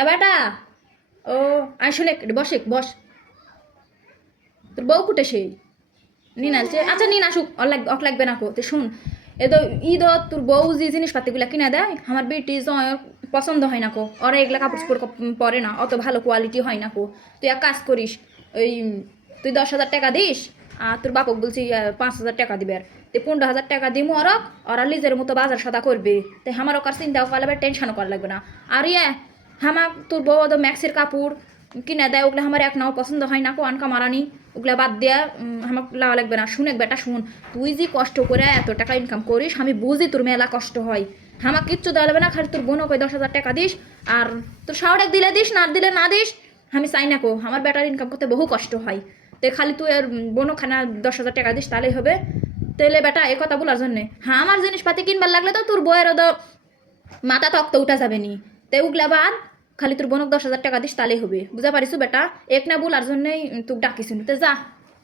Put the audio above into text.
এ বেটা ও আই শুনে বসে বস তোর বউ কুটে সেই নিন আলছে আচ্ছা নিন আসুক অক লাগবে না কো তো শুন এ তো ঈদ তোর বউ যে জিনিসপাতিগুলো কিনে দেয় আমার বেটি পছন্দ হয় না কো ওরা এগুলা কাপড় চোপড় পরে না অত ভালো কোয়ালিটি হয় না কো তুই এক কাজ করিস ওই তুই 10,000 টাকা দিস আর তোর বাপক বলছি 5,000 টাকা দিবে আর তুই 15,000 টাকা দিমু ওরা নিজের মতো বাজার সদা করবে তাই আমার ওকার চিন্তাও করা লাগবে টেনশনও করা লাগবে না আর হামা তোর বউ তো ম্যাক্সের কাপড় কিনে দেয় ওগুলো আমার এক নাও পছন্দ হয় না কো আনকা মারানি ওগুলা বাদ দেয়া আমার লাওয়া লাগবে না শুনে বেটা শুন তুই যে কষ্ট করে এত টাকা ইনকাম করিস আমি বুঝি তোর মেলা কষ্ট হয় আমার কিচ্ছু দেওয়া লাগবে না খালি তোর বোনও কই 10,000 টাকা দিস আর তোর শাওড়াক দিলে দিস না দিলে না দিস আমি চাই না কো আমার বেটার ইনকাম করতে বহু কষ্ট হয় তো খালি তুই আর বোনও খানা 10,000 টাকা দিস তাহলেই হবে তাহলে বেটা এ কথা বলার জন্যে হ্যাঁ আমার জিনিসপাতি কিনবার লাগলে তো তোর বইয়েরও তো মাথা তক্ত উঠা যাবে নি তো উগলা বাদ খালি তোর বোনক 10,000 টাকা দিস তাহলেই হবে বুঝা পারিস বেটা এক না বলার জন্যই তোকে ডাকিস তো যা